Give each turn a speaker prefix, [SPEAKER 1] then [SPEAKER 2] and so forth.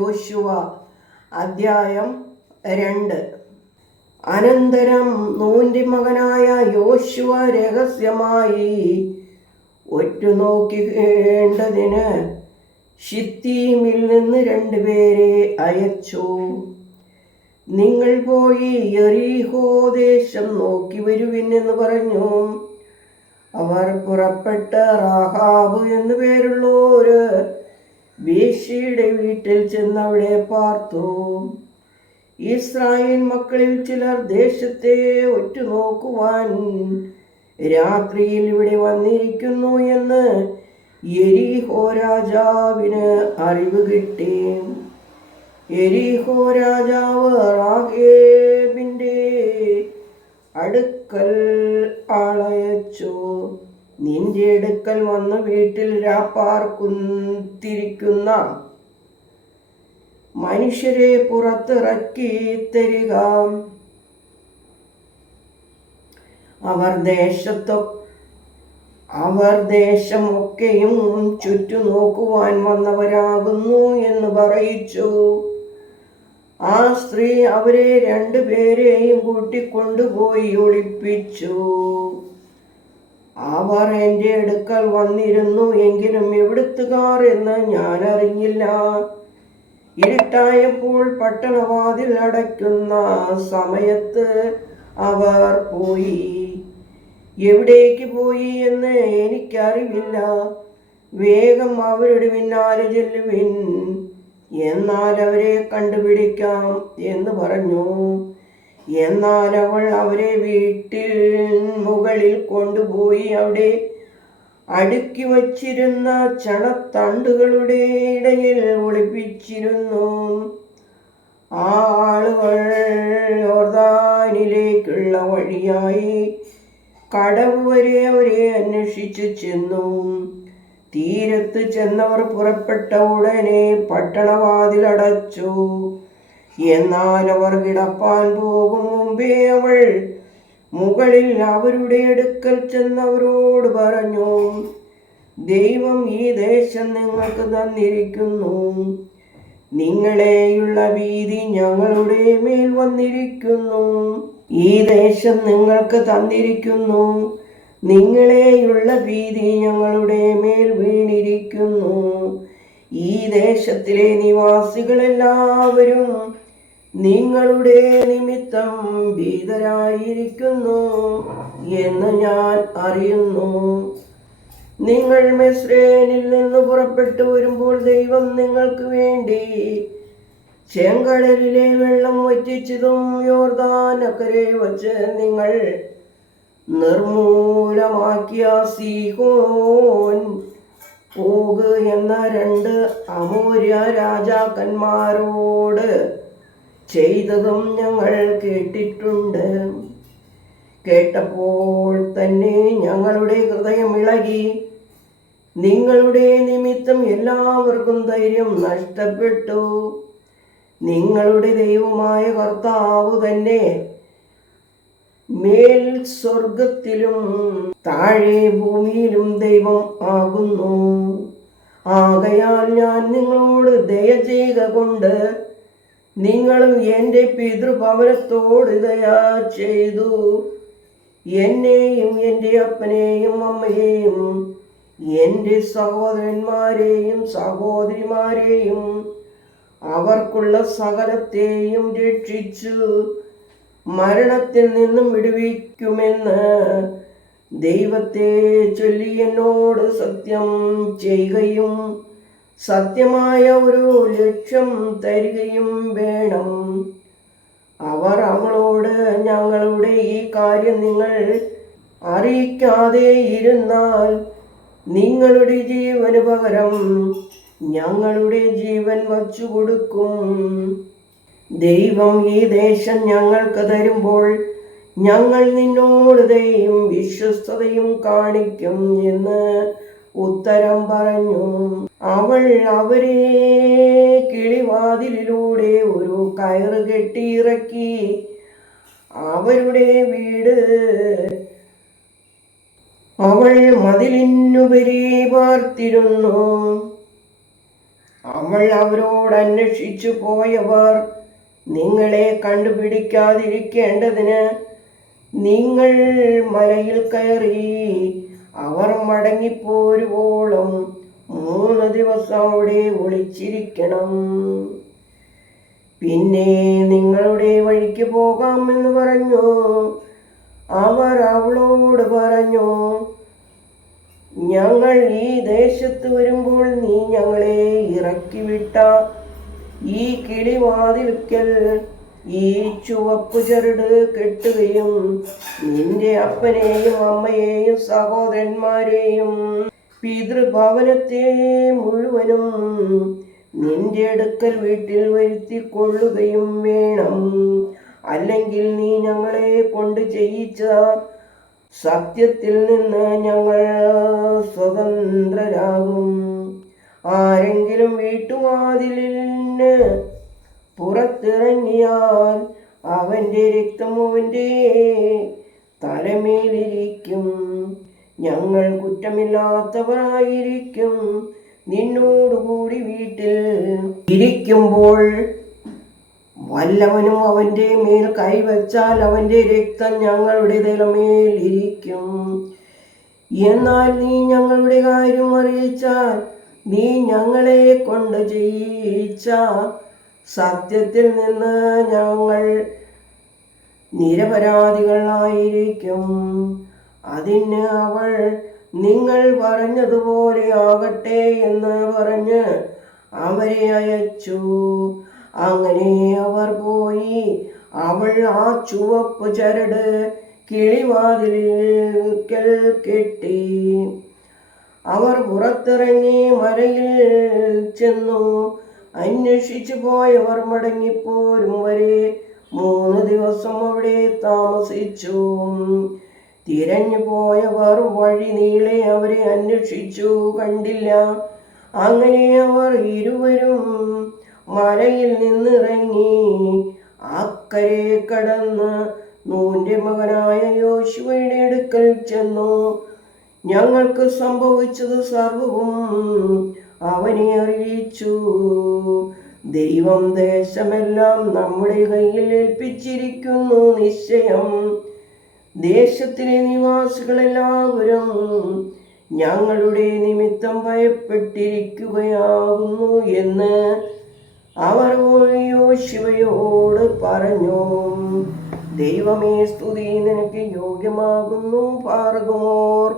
[SPEAKER 1] യോശുവ അദ്ധ്യായം രണ്ട്. അനന്തരം നൂന്റെ മകനായ യോശുവ രഹസ്യമായി ഒറ്റുനോക്കിക്കേണ്ടതിന് ഷിത്തീമിൽ നിന്ന് രണ്ടുപേരെ അയച്ചു. നിങ്ങൾ പോയി എറീഹോ ദേശം നോക്കി വരുവിൻ എന്ന് പറഞ്ഞു. അവർ പുറപ്പെട്ട് റാഹാബ് എന്നു പേരുള്ള ഒരു വേശ്യയുടെ വീട്ടിൽ ചെന്ന് അവിടെ പാർത്തു. ഇസ്രായേൽ മക്കളിൽ ചിലർ ദേശത്തെ ഒറ്റുനോക്കുവാൻ രാത്രിയിൽ ഇവിടെ വന്നിരിക്കുന്നു എന്ന് എരിഹോ രാജാവിന് അറിവ് കിട്ടി. എരിഹോ രാജാവ് റാഗേബിന്റെ അടുക്കൽ ആളയച്ചു. നിന്റെ അടുക്കൽ വന്ന് വീട്ടിൽ രാപ്പാർക്കുത്തിരിക്കുന്ന മനുഷ്യരെ പുറത്തിറക്കി തരിക. അവർ ദേശത്തൊ അവർ ദേശമൊക്കെയും ചുറ്റുനോക്കുവാൻ വന്നവരാകുന്നു എന്ന് പറയിച്ചു. ആ സ്ത്രീ അവരെ രണ്ടുപേരെയും കൂട്ടിക്കൊണ്ടുപോയി ഒളിപ്പിച്ചു. അവർ എന്റെ അടുക്കൽ വന്നിരുന്നു. എങ്കിലും എവിടുത്തുകാർ എന്ന് ഞാൻ അറിഞ്ഞില്ല ഇരുട്ടായപ്പോൾ പട്ടണവാതിൽ അടയ്ക്കുന്ന സമയത്ത് അവർ പോയി. എവിടേക്ക് പോയി എന്ന് എനിക്കറിവില്ല. വേഗം അവരുടെ പിന്നാലെ ചെല്ലുവിൻ. എന്നാൽ അവരെ കണ്ടുപിടിക്കാം എന്ന് പറഞ്ഞു. എന്നാൽ അവൾ അവരെ വീട്ടിൽ മുകളിൽ കൊണ്ടുപോയി അവിടെ അടുക്കി വച്ചിരുന്ന ചണത്തണ്ടുകളുടെ ഇടയിൽ ഒളിപ്പിച്ചിരുന്നു. ആ ആളുകൾ യോർദാനിലേക്കുള്ള വഴിയായി കടവ് വരെ അവരെ അന്വേഷിച്ചു ചെന്നു. തീരത്ത് ചെന്നവർ പുറപ്പെട്ട ഉടനെ പട്ടണവാതിലടച്ചു എന്നാൽ അവർ കിടപ്പാൻ പോകും മുമ്പേ അവൾ മുകളിൽ അവരുടെ അടുക്കൽ ചെന്നവരോട് പറഞ്ഞു ദൈവം ഈ ദേശം നിങ്ങൾക്ക് തന്നിരിക്കുന്നു. നിങ്ങളെയുള്ള ഭീതി ഞങ്ങളുടെ മേൽ വന്നിരിക്കുന്നു. ഈ ദേശം നിങ്ങൾക്ക് തന്നിരിക്കുന്നു. നിങ്ങളെയുള്ള ഭീതി ഞങ്ങളുടെ മേൽ വീണിരിക്കുന്നു. ഈ ദേശത്തിലെ നിവാസികളെല്ലാവരും നിങ്ങളുടെ നിമിത്തം ഭീതരായിരിക്കുന്നു എന്ന് ഞാൻ അറിയുന്നു. നിങ്ങൾ മെസ്രേനിൽ നിന്ന് പുറപ്പെട്ടു വരുമ്പോൾ ദൈവം നിങ്ങൾക്ക് വേണ്ടി ചെങ്കടലിലെ വെള്ളം വറ്റിച്ചതും യോർദാനക്കരെ വച്ച് നിങ്ങൾ നിർമൂലമാക്കിയ സീഹോൻ ഓഗ് എന്ന രണ്ട് അമൂര്യ രാജാക്കന്മാരോട് ചെയ്തതും ഞങ്ങൾ കേട്ടിട്ടുണ്ട്. കേട്ടപ്പോൾ തന്നെ ഞങ്ങളുടെ ഹൃദയം ഇളകി. നിങ്ങളുടെ നിമിത്തം എല്ലാവർക്കും ധൈര്യം നഷ്ടപ്പെട്ടു. നിങ്ങളുടെ ദൈവമായ കർത്താവ് തന്നെ മേൽ സ്വർഗത്തിലും താഴെ ഭൂമിയിലും ദൈവം ആകുന്നു. ആകയാൽ ഞാൻ നിങ്ങളോട് ദയ ചെയ്ത കൊണ്ട് നിങ്ങളും എന്റെ പിതൃഭവനത്തോട് ദയാ ചെയ്തു. എന്നെയും എന്റെ അപ്പനെയും അമ്മയെയും എന്റെ സഹോദരന്മാരെയും സഹോദരിമാരെയും അവർക്കുള്ള സകലത്തെയും രക്ഷിച്ചു. മരണത്തിൽ നിന്നും വിടുവിക്കുമെന്ന് ദൈവത്തെ ചൊല്ലി എന്നോട് സത്യം ചെയ്യുകയും സത്യമായ ഒരു ലക്ഷ്യം തരികയും വേണം. അവർ അവളോട് ഞങ്ങളുടെ ഈ കാര്യം നിങ്ങൾ അറിയിക്കാതെ ഇരുന്നാൽ നിങ്ങളുടെ ജീവന് പകരം ഞങ്ങളുടെ ജീവൻ വച്ചു കൊടുക്കും. ദൈവം ഈ ദേശം ഞങ്ങൾക്ക് തരുമ്പോൾ ഞങ്ങൾ നിന്നോട് ദയും വിശ്വസ്തതയും കാണിക്കും എന്ന് ഉത്തരം പറഞ്ഞു. അവൾ അവരെ കിളിവാതിലിലൂടെ ഒരു കയറ് കെട്ടിയിറക്കി. അവരുടെ വീട് അവൾ മതിലിനുപരി പാർത്തിരുന്നു. അവൾ അവരോട് അന്വേഷിച്ചു പോയവർ നിങ്ങളെ കണ്ടുപിടിക്കാതിരിക്കേണ്ടതിന് നിങ്ങൾ മലയിൽ കയറി അവർ മടങ്ങിപ്പോരുവോളം അവിടെ ഒളിച്ചിരിക്കണം. പിന്നെ നിങ്ങളുടെ വഴിക്ക് പോകാമെന്ന് പറഞ്ഞു. അവർ അവളോട് പറഞ്ഞു ഞങ്ങൾ ഈ ദേശത്ത് വരുമ്പോൾ നീ ഞങ്ങളെ ഇറക്കി വിട്ട ഈ കിളിവാതിൽക്കൽ ഈ ചുവപ്പ് ചരട് കെട്ടുകയും നിന്റെ അപ്പനെയും അമ്മയെയും സഹോദരന്മാരെയും പിതൃഭവനത്തെ മുഴുവനും നിന്റെ അടുക്കൽ വീട്ടിൽ വരുത്തിക്കൊള്ളുകയും വേണം. അല്ലെങ്കിൽ നീ ഞങ്ങളെ കൊണ്ട് ചെയ്യിച്ച സത്യത്തിൽ നിന്ന് ഞങ്ങൾ സ്വതന്ത്രരാകും. ആരെങ്കിലും വീട്ടുവാതിലിന് പുറത്തിറങ്ങിയാൽ അവന്റെ രക്തം അവന്റെ തലമേലിരിക്കും. ഞങ്ങൾ കുറ്റമില്ലാത്തവരായിരിക്കും. നിന്നോടുകൂടി വീട്ടിൽ ഇരിക്കുമ്പോൾ വല്ലവനും അവന്റെ മേൽ കൈവച്ചാൽ അവന്റെ രക്തം ഞങ്ങളുടെ തലമേൽ ഇരിക്കും. എന്നാൽ നീ ഞങ്ങളുടെ കാര്യം അറിയിച്ചാൽ നീ ഞങ്ങളെ കൊണ്ട് ചെയ്യിച്ച സത്യത്തിൽ നിന്ന് ഞങ്ങൾ നിരപരാധികളായിരിക്കും. അതിന് അവൾ നിങ്ങൾ പറഞ്ഞതുപോലെ ആകട്ടെ എന്ന് പറഞ്ഞ് അവരെ അയച്ചു. അങ്ങനെ അവർ പോയി. അവൾ ആ ചുവപ്പ് ചരട് കിളിവാതിലിൽ കെട്ടി. അവർ പുറത്തിറങ്ങി മലയിൽ ചെന്നു. അന്വേഷിച്ചു പോയവർ മടങ്ങിപ്പോരും വരെ മൂന്ന് ദിവസം അവിടെ താമസിച്ചു. തിരഞ്ഞു പോയവർ വഴി നീളെ അവരെ അന്വേഷിച്ചു കണ്ടില്ല. അങ്ങനെ അവർ ഇരുവരും മലയിൽ നിന്നിറങ്ങി അക്കരെ കടന്ന് നൂന്റെ മകനായ യോശുവയുടെ അടുക്കൽ ചെന്നു. ഞങ്ങൾക്ക് സംഭവിച്ചത് സർവവും അവനെ അറിയിച്ചു. ദൈവം ദേശമെല്ലാം നമ്മുടെ കയ്യിൽ ഏൽപ്പിച്ചിരിക്കുന്നു നിശ്ചയം. ദേശത്തിലെ നിവാസികളെല്ലാവരും ഞങ്ങളുടെ നിമിത്തം ഭയപ്പെട്ടിരിക്കുകയാകുന്നു എന്ന് അവർ യോശുവയോട് പറഞ്ഞു. ദൈവമേ സ്തുതി നിനക്ക് യോഗ്യമാകുന്നു പാർഗമോർ.